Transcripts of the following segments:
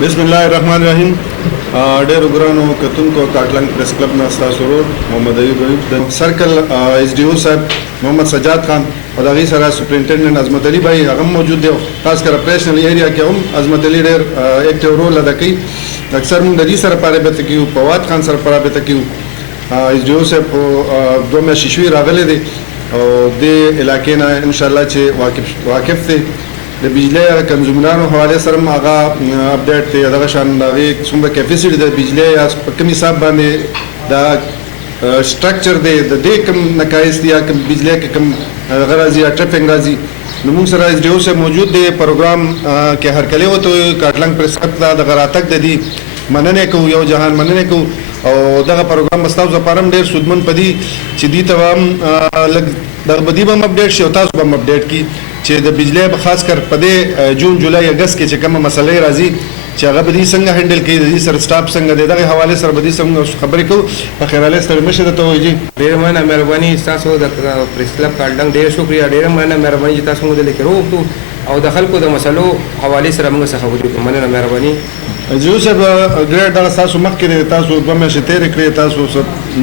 बिस्मिल्लाहिर्रहमानिर्रहीम। ډېرو ګرانو کتونکو کاټلنګ پریس کلب نه ستاسو ورور محمد ایوب د سرکل ایس ډي او صاحب محمد سجاد خان او د هغې سره سپرنټنډنټ عظمت علي بھائی هغه هم موجود دی. خاص کر اپریشنل ایریا کې هم عظمت علي ډېر اکټیو رول ادا کوي. اکثر موږ د دې سره په رابطه کې یو، فواد خان سره په رابطه کې یو. ایس ډي او صاحب دوه میاشتې شوي راغلی دی او دې علاقې نه انشاءالله چې واقف دی. د بجلی کنزومرانو حواله سره هغه اپډیټ دی، دغه شان هغې څومره کیپیسټي د بجلی یا په کوم حساب باندې دا سټرکچر دی، د دې کوم نقایص دي یا کوم بجلی کې کوم هغه راځي یا ټریپنګ راځي. نو موږ سره ایس ډي او صاحب موجود دی. پروګرام کې هرکلی وته کاټلنګ پریس کلب ته دغه راتګ د دې مننې کوو، یو جهان مننې کوو. او دغه پروګرام به ستاسو لپاره هم ډېر سودمن پدې چې دې ته هم لږ دغه بدی به هم اپډیټ شي او تاسو به هم اپډیټ کړي چې د بجلی به خاص کر په دې جون جولای اګست کې چې کومه مسلې راځي چې هغه به دې څنګه هینډل کوي، د دې سره سټاف څنګه دی، دغه حواله سره به دې څنګه خبرې کوو. په خیر علي ستړي مشه درته وایي. ډېره مننه مهرباني ستاسو د پریس کلب کاټلنګ، ډېر شکریه، ډېره مننه مهرباني چې تاسو موږ دلته روغتو او د خلکو د مسلو حوالې سره موږ څه خبرې کوو. مننه مهرباني. جو صاحب ګریډ دغه تاسو مخکې تاسو دوه میاشتې تېرې کړې، تاسو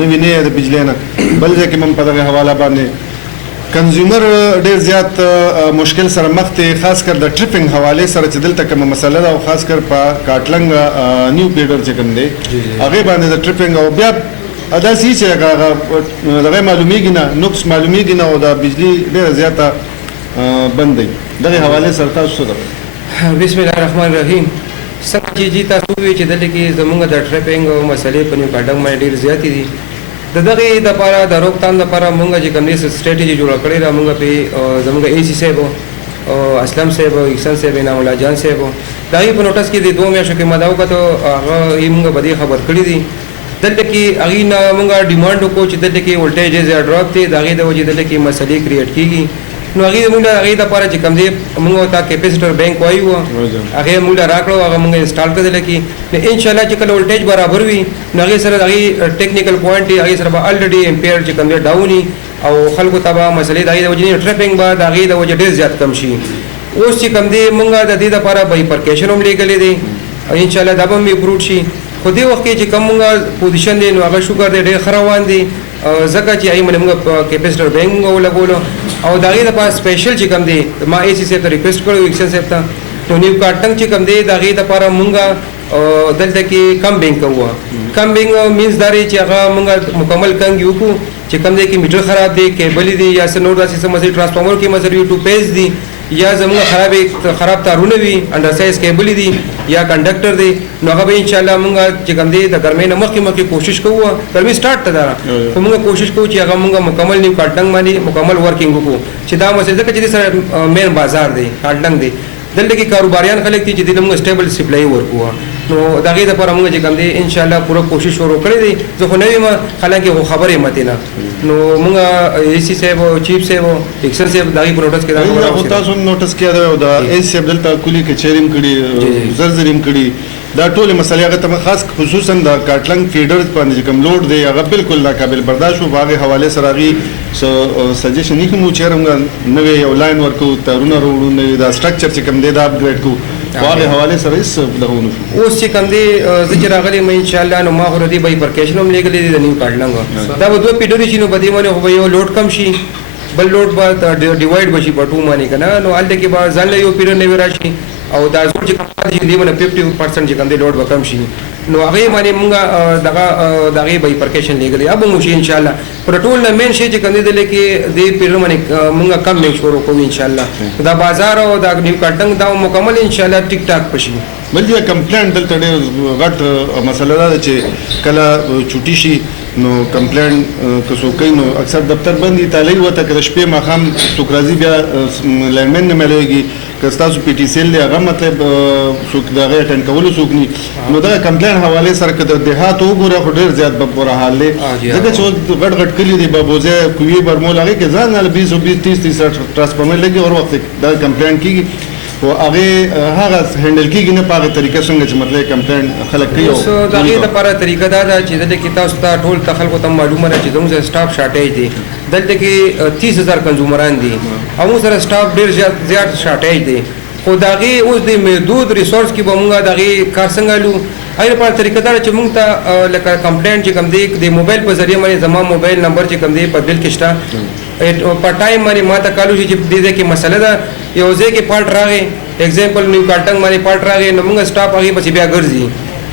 نوې نه د بجلی نه بل ځای کې هم په دغه حواله باندې کنزیومر ډېر زیات مشکل سره مخ دی، خاص کر د ټریپنګ حواله سره چې دلته کومه مسله ده او خاص کر په کاټلنګ نیو پیډر چې کوم دی هغې باندې د ټریپنګ او بیا داسې چې دغه معلومیږي نه، نقص معلومیږي نه او د بجلی ډېره زیاته بند دی. دغه حواله سره تاسو څه ده؟ بسم الله الرحمن الرحیم. څنګه چې جی تاسو وی چې دلته کې زمونږ د ټریپنګ او مسلې په نیو کاټلنګ باندې ډېر زیاتې دي. د دغه لپاره د روکتام لپاره موږ چې کوم سټریټجی جوړه کړې ده، موږ په زموږ اي سي صاحب او اسلم صاحب او احسان صاحب انعام الله جان صاحب دا یې په نوټس کې د 2 میاشتو کې مداو کته هغه یې موږ به خبر کړی دي. دلته کې هغې نه موږ ډیمانډ وکړو چې دلته کې ولټیج یا ډراپ دی، د هغې د وجې دلته کې مسلې کریټ کېږي. نو هغې موږ هغې دپاره چې کوم دی موږ ته کیپیسټر بینک وایو هغې موږ راکړو، هغه موږ انسټال کړی دلته کې. نو انشاءالله چې کله ولټیج برابر وي نو هغې سره د هغې ټیکنیکل پوینټ دی، هغې سره به الریډي امپیر چې کوم دی ډاون وي او خلکو ته به مسلې د هغې د وجې ټریپنګ به د هغې د وجې ډېر زیات کم شي. اوس چې کوم دی موږ د دې دپاره بایپرکیشن هم لیږلی دی، انشاءالله دا به هم امپروډ شي. خو دې وخت کې چې کوم موږ پوزیشن دی نو هغه شکر دی ډېر ښه روان دی، ځکه چې هغې باندې موږ کیپیسټر بینک ولګولو او د هغې دپاره سپیشل چې کوم دی ما اے سی صاحب ته ریکویسټ کړی اکسن صاحب ته. نو نیو کاټلنګ چې کوم دی د هغې دپاره موږ دلته کې کم بینک کوو. کم بینک مینس دا دی چې هغه موږ مکمل کنګ وکړو چې کوم دی کې میټر خراب دی، کیبل دی یا څه نور داسې څه مسلې ټرانسفارمر کې مسلې ټو پیج دی یا زموږ خراب تارونه وي، انډر سایز کیبل دی یا کنډکټر دی. نو هغه به انشاءالله موږ چې کوم دی د ګرمۍ نه مخکې کوشش کوو، ګرمۍ سټارټ ته ده خو موږ کوشش کوو چې هغه موږ مکمل نیو کاټلنګ باندې مکمل ورکینګ وکړو چې دا مسله ځکه چې دې سره مین بازار دی کاټلنګ دی، دلته کې کاروباریان خلک دي چې دې موږ سټیبل سپلای ورکوو. نو د هغې دپاره موږ چې کوم دی انشاءالله پوره کوشش ورو کړی دی. زه خو نه یم حالانکې خو خبرې متې نه. نو موږ اے سی صاحب او چیف صاحب او اکسن صاحب د هغې په نوټس کې تاسو نوټس کې او د اے سی صاحب دلته کلي کچهري هم کړي، زرزري هم کړي، دا ټولې مسلې هغه ته خاص خصوصا د کاټلنګ فیډر باندې چې کوم لوډ دی هغه بالکل ناقابل برداشت و. په هغې حوالې سره هغې سجیشن یې کوم چې موږ نوی یو لاین ورکوو، تارونه راوړو، نوی دا سټرکچر چې کوم دی دا اپګریډ کوو. په هغې حوالې سره هېڅ دغه ونه شو. اوس چې کوم دی زه چې راغلی یم انشاءالله نو ما خو د دې بایپرکیشن هم لیږلی دی د نیو کاټلنګ. دا به 2 پیډرې شي نو په دې باندې خو به یو لوډ کم شي، بل لوډ به ډیوایډ به شي په 2 باندې که نه. نو هلته کې به ځان له یو پیډر نوی را شي او دا زوړ چې کوم دی دې باندې 50% چې کوم دی لوډ به کم شي. نو هغې باندې موږ دغه د هغې بایپرکیشن لیږلی اب هم وشي انشاءالله. پر ټول نه مین شی چې کوم دی دلته کې دې پیډر باندې موږ کم میک شروع کوو انشاءالله. دا بازار او دا نیو کاټلنګ دا مکمل انشاءالله ټیک ټاک پشي. بل دې کمپلینټ دلته ډېر غټ مسله ده چې کله چوټي شي نو کمپلینټ که څوک کوي نو اکثر دفتر بند وي، تالی وته که د شپې ماښام څوک راځي بیا لینډمین نه میلېږي، که ستاسو پی ټي سیل دی هغه مطلب څوک د هغې اټینډ کولو څوک نه. نو دغه کمپلینټ حوالې سره که د دیهات وګوره خو ډېر زیات بره حال دی، ځکه چې اوس غټ غټ کلي دي بابوزی کوي برمول هغې کې ځان نه 20-30 ټرانسفارمر لګي هر وخت دا کمپلینټ کېږي خو هغې هغه هینډل کېږي نه په هغه طریقه څنګه چې مطلب کمپلینټ خلک کوي. اوس د هغې دپاره طریقه دا ده چې دلته کې تاسو ته ټول ته خلکو ته معلومه ده چې زموږ سره سټاف شارټیج دی. دلته کې 30,000 کنزومران دي او موږ سره سټاف ډېر زیات شارټیج دی. خو داغه اوس د محدود ریسورس کې به مونږه داغه کار څنګه لو اې په طریقه دا چې مونږ ته لکه کمپلینټ چې کوم دی د موبایل په ذریعہ باندې زما موبایل نمبر چې کوم دی په بل کې شته په ټایم باندې ماته کالو چې دې کې مسله ده یو ځای کې فالټ راغی اگزامپل نیو کارټنګ باندې فالټ راغی نو موږ سټاپ هغه پسې بیا ګرځي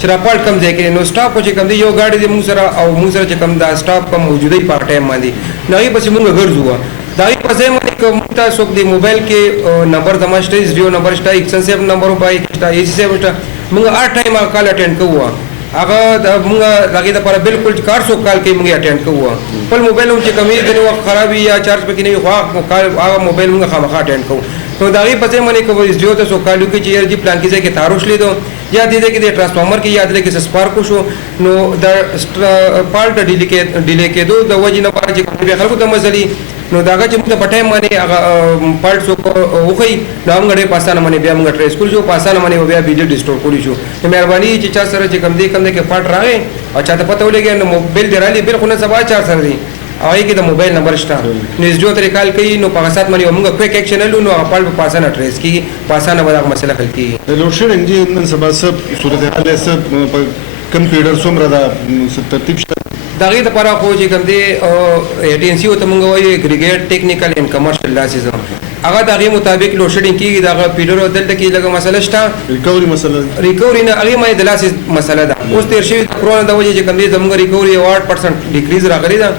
چې را فالټ کم ځای کې نو سټاپ چې کوم دی یو گاډي د موږ سره او موږ سره چې کوم دا سټاپ کم موجوده په ټایم باندې نو هغه پسې موږ ګرځو دا یې په ځای باندې کوم تاسو د موبایل کې نمبر دماشته زیرو نمبر شته ایکسنسیو نمبر پای شته ای سی شته موږ هر ټایم کال اټینډ کوو هغه موږ هغه د پر بالکل کار سو کال کې موږ اټینډ کوو په موبایل هم چې کمی د وخت خرابي یا چارج پکې نه وي خو هغه موبایل موږ خامخا اټینډ کوو نو دا غي پته باندې کوو زیو ته سو کالو کې چې ارجی پلان کې کې تاروش لیدو یا دې کې د ټرانسفارمر کې یا دې کې سپارکو شو نو دا فالټ ډیلی کې دوه د وجې نه پاره چې به خلکو ته مسلې نو داګه چې موږ په ټایم باندې هغه فالټ سو وخی نو موږ ډېر پاسانه باندې بیا موږ ټریس کول شو پاسانه باندې بیا ویډیو ډیسټور کولی شو مهرباني چې چا سره چې کم دې کې فالټ راغی او چاته پته ولګي نو موبایل دی رالي بالکل نه سبا چار سره دی او هغه د موبایل نمبر شته نو جو طریقې کال کوي نو په سات باندې موږ کویک ایکشن لو نو خپل په پاسانه ټریس کی پاسانه ودا مسله حل کی لو شیډینګ دي نن سبا سب صورتحال سب په کمپیوټر څومره دا ترتیب شته دغه د لپاره خو چې کوم دی ایجنسی او ته موږ وایي اګریګیټ ټیکنیکل اینڈ کمرشل لاسز هغه دغه مطابق لو شیډینګ کیږي دغه پیډر او دلته کې لګه مسله شته ریکوري مسله ریکوري نه هغه مې د لاسز مسله ده اوس تیر شوی کرونا د وجه چې کوم دی زموږ ریکوري 8% ډیکریز راغلی ده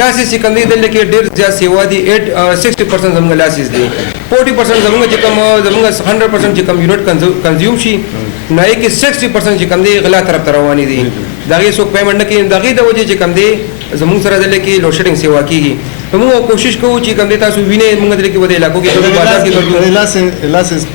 لاسز چې کوم دی دلته کې ډیر زیات سیوا دي 60% زموږ لاسز دي 40% زموږ چې کوم زموږ 100% چې کوم یونټ کنزیوم شي نه کې 60% چې کوم دی غلا طرف رواني دي دغه سو پیمنټ نه کې دغه د وجه چې کوم دی زموږ سره دلته کې لو شیډینګ سیوا کیږي موږ کوشش کوو چې کوم دی تاسو وینئ موږ دلته کې وته علاقو کې په بازار کې ګرځو لاسز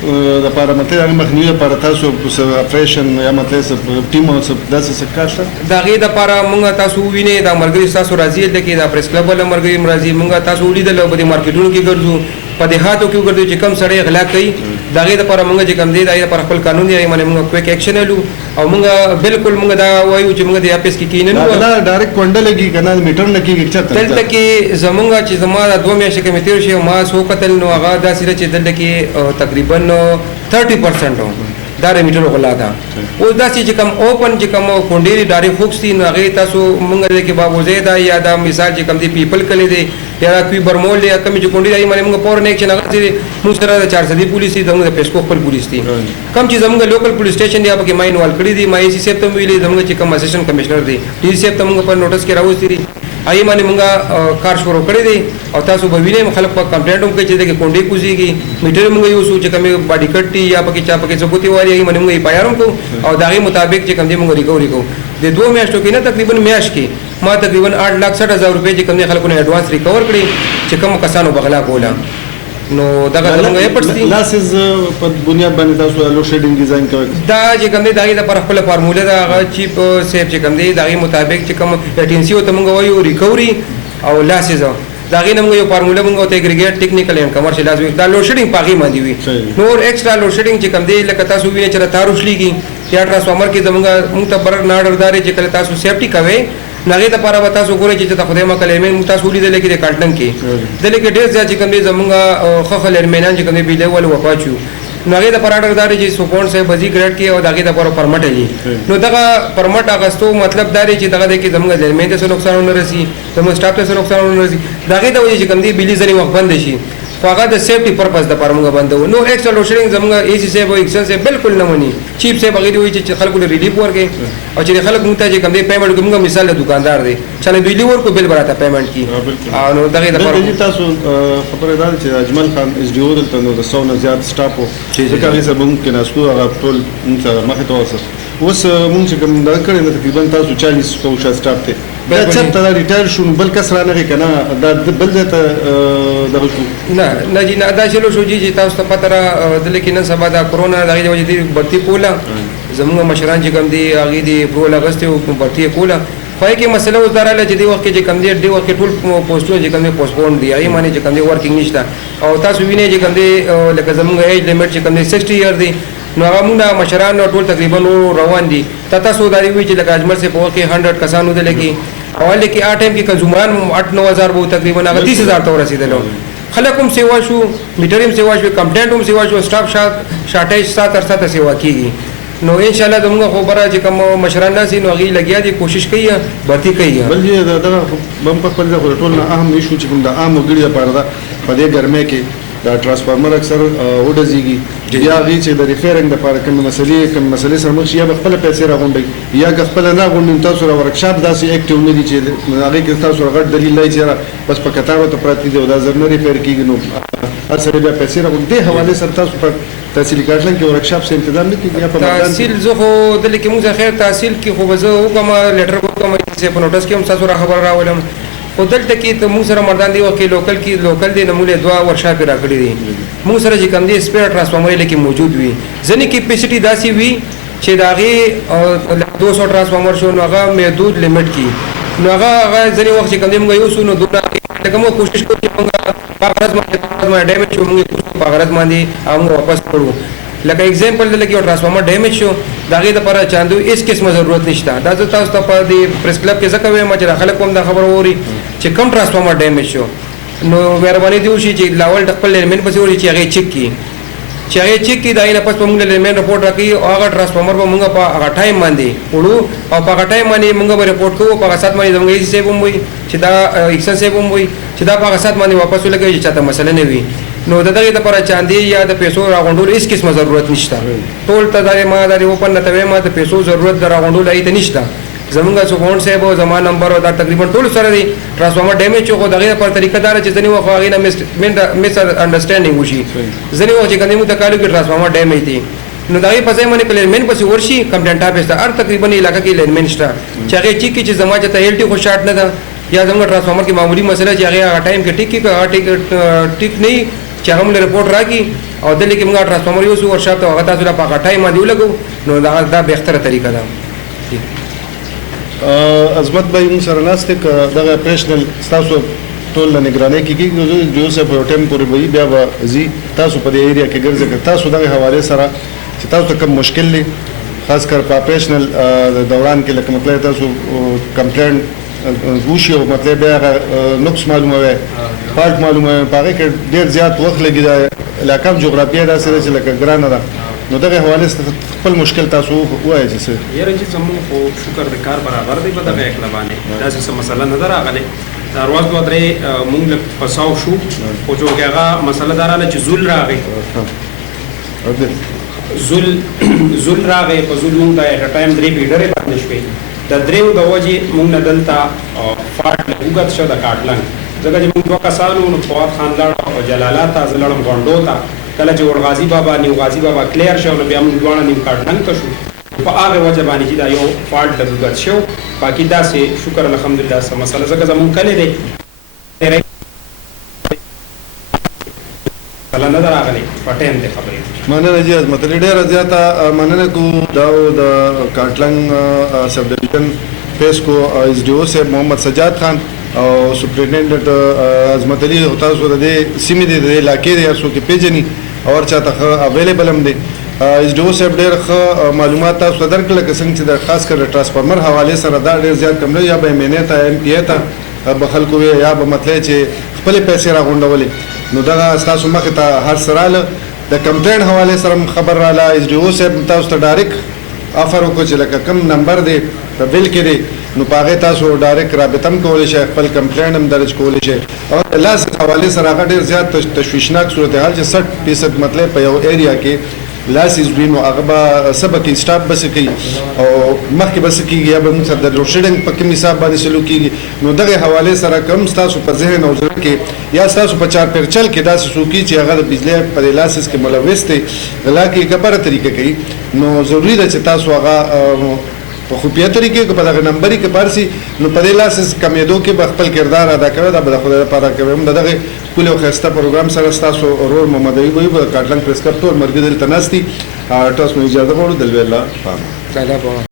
د پارامتر هغه مخنیوي لپاره تاسو په اپریشن یا مطلب ټیم او داسې کارشته دغه د لپاره موږ تاسو وینئ دا مرګري تاسو راځي دلته کې دا پریس کلب ولا مرګري راځي موږ تاسو ولیدل په مارکیټونو کې ګرځو په دهاتو کې ګرځو چې کم سړی غلا کوي دغه د لپاره موږ چې کم دی دغه لپاره خپل قانون دی باندې موږ کویک ایکشن لو او موږ بالکل موږ دا وایو چې موږ د اپیس کې کینې نو دا ډایرکټ کونډه لګي کنه میټر نه کیږي چرته دلته کې زمونږ چې زما د 2 میاشتې کې متیر شي ما سو قتل نو هغه داسې چې دلته کې تقریبا 30% دا میټر غلا ده او داسې چې کوم اوپن چې کوم کونډيري ډایرکټ فوکس دي نو هغه تاسو موږ کې بابو زیدا یا دا مثال چې کوم دی پیپل کلی دی یا کوي برمول یا کوم چې کونډي دی باندې موږ پور نه کې نه غوړي موږ سره د 400 پولیس دي زموږ د پیسکو خپل پولیس دي کم چې زموږ لوکل پولیس سټیشن دی هغه کې ماین وال کړی دي مای سی سیب ته ویلي زموږ چې کوم اسسټنټ کمشنر دی ډي سی ته موږ په نوټس کې راوستي دي آی باندې موږ کار شروع کړی دی او تاسو به وینئ خلک په کمپلینټ هم کوي چې د کونډي کوزيږي میټر موږ یو سوچ کوم باډي کټي یا پکې چا پکې ثبوت واري ای باندې موږ پایارم کو او دغه مطابق چې کوم دی موږ ریکوري کو د 2 میاشتو کې نه تقریبا میاش کې ما تقریبا 8,60,000 روپے چې کوم دی خلکو نه اډوانس ریکور کړی چې کوم کسانو بغلا کولا نو دغه څنګه یې پټستی لاسز په بنیاد باندې تاسو لو شیډینګ ډیزاین کوي دا چې کوم دی دغه پر خپل فارموله دا هغه چیپ سیف چې کوم دی دغه مطابق چې کوم ایجنسی او ته موږ وایو ریکوري او لاسز داغه نمګ یو فارموله موږ ته اګریګیټ ټیکنیکل اینڈ کمرشل لازم دا لو شیډینګ پاغي باندې وي نور ایکسترا لو شیډینګ چې کوم دی لکه تاسو وینئ چې تاروش لیږي یا ټرانسفارمر کې زموږ متبر ناډرداري چې کله تاسو سیفټي کوي نغې د لپاره به تاسو ګورئ چې ته خدای ما کلمې تاسو لیدل کې د کارټن کې دلته کې ډېر ځای چې کوم دی زموږ خخل ارمینان چې کوم دی بي لیول وپاچو نغې د پراډر داري چې سپورټ سه بزی ګریډ کې او دغه د لپاره پرمټ دی نو دغه پرمټ اغستو مطلب داري چې دغه د کې زموږ لرمنده سره نقصان نه رسی زموږ سټاف ته سره نقصان نه رسی دغه د وجه چې کوم دی بلی ځنی وخت بند شي هغه د سیفټي پرپس د پرمغه بندو نو ایکسټرا لو شیډینګ زموږ ای سی سی او ایکسن سے بالکل نه ونی چیپ سے بغیر وي چې خلکو له ریلیف ورکې او چې خلک مونږ ته چې کوم دی پیمنټ کومه مثال د دکاندار دی چې نه بیلی ورکو بل براته پیمنټ کی او نو دغه د پر تاسو خبره ده چې اجمل خان اس ډی او دلته نو د 100 نه زیات سټاف وو چې هغه سره ممکن اسکو هغه ټول مخه توسه اوس مونږ چې کوم دا کړی تقریبا تاسو 40 کو سټاف ته دا چرته دا ریټایر شون بل کس را نه کنه دا بل ځته دغه شو نه جی نه دا چلو شو جی تاسو ته پته را د لیکن سبا دا کرونا دغه وجه دی برتی کوله زموږ مشران چې کوم دی هغه دی پرول اگست او برتی کوله پای کې مسله و دراله چې دی وخت کې چې کوم دی د وخت ټول پوسټونه چې کوم دی پوسټپون دی ای معنی چې کوم دی ورکینګ نشته او تاسو وینئ چې کوم دی لکه زموږ ایج لیمټ چې کوم دی 60 ایئر دی نو هغه موږ مشران ټول تقریبا روان دي تاسو دا وی چې لکه اجمل سے په وخت کې 100 کسانو دلته کې اول کې 8 ټیم کې کنزومران 8-9 هزار وو تقریبا هغه 30,000 ته رسیدلو خلک هم سیوا شو، میټر هم سیوا شو، کمپلینټ هم سیوا شو، سټاف شارټیج سات تر ساته سیوا کیږي. نو ان شاء الله زموږ خبره چې کوم مشران ناسي نو هغه لګیا دي کوشش کوي برتی کوي. بل دې دا بم په خپل ځای ټول نه اهم ایشو چې کوم د عام وګړي لپاره ده په دې ګرمۍ کې دا ترانسفارمر اکثر وډزيږي یا غي چې د ریفیرنګ لپاره کوم مسلې سره مخ یا خپل پیسې راغونډي یا خپل نه غونډي تاسو را ورکشاپ داسې اکټیو نه دي چې هغه کې تاسو غټ دلیل لای چې بس په کتابه ته پراتی دی دا زر نه ریفیر کیږي نو اثر بیا پیسې راغونډي حواله سره تاسو په تحصیل کارلن کې ورکشاپ سره تنظیم نه کیږي یا په تحصیل زه خو د لکه موږ خیر تحصیل کې خو زه وکم لیټر وکم چې په نوټس کې هم تاسو را خبر راولم. خو دلته کې ته موږ سره مردان دی وکي لوکل دی نمونه دوا ورشاپ راکړي دي موږ سره چې کم دي سپیر ترانسفارمر لکه موجود وي ځنې کیپیسټي داسي وي چې داغه 200 ترانسفارمر شو نو هغه محدود لیمټ کی نو هغه ځنې وخت چې کم دی موږ یو سونو دوه کومه کوشش کوو چې موږ په غرض باندې ډیمیج شو موږ په غرض باندې هغه واپس کړو. لکه اگزامپل لکه یو ترانسفارمر ډیمیج شو داغه لپاره چاندو اس قسمه ضرورت نشته. دا تاسو ته په دې پریس کلب کې ځکه وایم چې خلک کوم دا خبر ووري چې کم ترانسفارمر ډیمیج شو نو مهرباني دی وشي چې لاول د خپل لیمن پسې وړي چې هغه چک کی دا نه پس موږ له لیمن رپورټ راکړي او هغه ترانسفارمر به موږ په هغه ټایم باندې وړو او په هغه ټایم باندې موږ به رپورټ کوو په هغه سات باندې زموږ ایسي سیب هم وي چې دا ایکسن سیب هم وي چې دا په هغه سات باندې واپس ولګوي چې چاته مسله نه وي. نو دغه لپاره چاندي یا د پیسو راغونډول هیڅ قسمه ضرورت نشته. ټول ته دا ما دا اوپن نه ته ما د پیسو ضرورت راغونډول ایت نشته. زمونږه سکون صاحب او زمان نمبر او دا تقریبا ټول سره دي ترانسفارمر ډیمیج خو دغه پر طریقه دار چې ځنی وخت هغه نه مس انډرستانډینګ وشي ځنی وخت چې کنده مو تکالو کې ترانسفارمر ډیمیج دي نو دغه په ځای باندې کلمن پسې ورشي کمپلینټ اپس ته هر تقریبا علاقې کې لینمن شته چې هغه چې زما چې ته الټي خو شارټ نه ده یا زموږ ترانسفارمر کې معمولی مسله چې هغه ټایم کې ټیک نه چې هغه موږ رپورټ راکړي او دلته کې موږ ترانسفارمر یو څو ورشاپ ته هغه تاسو لا په ټایم باندې ولګو نو دا بهتره طریقه ده. عظمت بھائی موږ سره ناست دغه پرسنل تاسو ټول نگرانی کیږي جو څه په ټیم پورې وي بیا به زی تاسو په دې ایریا کې ګرځي تاسو دغه حواله سره چې تاسو کوم مشکل لري خاص کر په پرسنل دوران کې لکه مطلب تاسو کمپلینټ وشي او مطلب بیا نقص معلومه وي فالټ معلومه وي په هغه کې ډیر زیات وخت لګي دا علاقه جغرافیه دا سره چې لکه ګرانه ده نو دغه حواله خپل مشکل تاسو وایي چې یاره چې زموږ خو شکر د کار برابر دی په دغه اقلبانه دا څه مسله نه راغله دا ورځ دوه درې مونږ له پساو شو خو چې هغه مسله دراله چې زول راغی زول راغی په زول مونږ د ټایم درې پیډره باندې شوي د دریو د وجه مونږ نه دلته فاټ لګت شو د کاټلنګ ځکه چې مونږ دوه کسانو نو فواد خان لاړ او جلالات ته زلړم غونډو ته کله چې ورغازی بابا نیو غازی بابا کلیر شو نو بیا موږ دوه نیم کاټلنګ ته شو په هغه وجه باندې چې دا یو فاټ لګت شو باقي دا سه شکر الحمدلله سم مسله ځکه زمونږ کله دی کله نه راغلی پټین ته خبرې مننه جی عظمت ډیره زیاته مننه کو دا د کاټلنګ سب ډیویژن پیس کو ایس ډی او صاحب محمد سجاد خان او سپرینټنډنټ عظمت علي تاسو د سیمې د علاقې د ارسو کې پیژني او چاته اویلیبل هم دي ایس ډی او صاحب ډېر ښه معلومات تاسو درکړل که څنګه چې د خاص کر ترانسفارمر حواله سره دا ډېر زیات کم نه یا به مینه ته ام پی ته به خلکو یا به مطلب چې خپل پیسې راغونډولې نو دا تاسو مخ ته هر سراله د کمپلین حواله سره خبر رااله ایس ډی او صاحب تاسو ته ډایرکټ افر وکړو چې لکه کم نمبر دی په بل کې دی نو پاغه تاسو ډایرکټ رابطه هم کولی شئ خپل کمپلین هم درج کولی شئ او لاس حواله سره هغه ډېر زیات تشویشناک صورتحال چې 60% مطلب په یو ایریا کې لاسیز وي نو هغه به سبق سټاپ بس کوي او مخکې بس کېږي یا به موږ سره د روشډنګ په کوم حساب باندې سلوک کېږي نو دغه حواله سره کم تاسو په ذهن او زړه کې یا تاسو په چار پرچل کې داسې څوکي چې هغه د بجلی په لاسیز کې ملوث دي غلا کې کبره طریقه کوي نو ضروری ده چې تاسو هغه په خفیه طریقې کې په دغه نمبرې کې پارسي نو په دې لاسیز کمیدو کې به خپل کردار ادا کوي دا به د خدای لپاره کوي هم دغه کول او خسته پروګرام سره تاسو رول محمد ایوب په کاټلنګ پریس کلب ټول مرګ دلته ناستي تاسو اجازه غواړو دلوي الله پام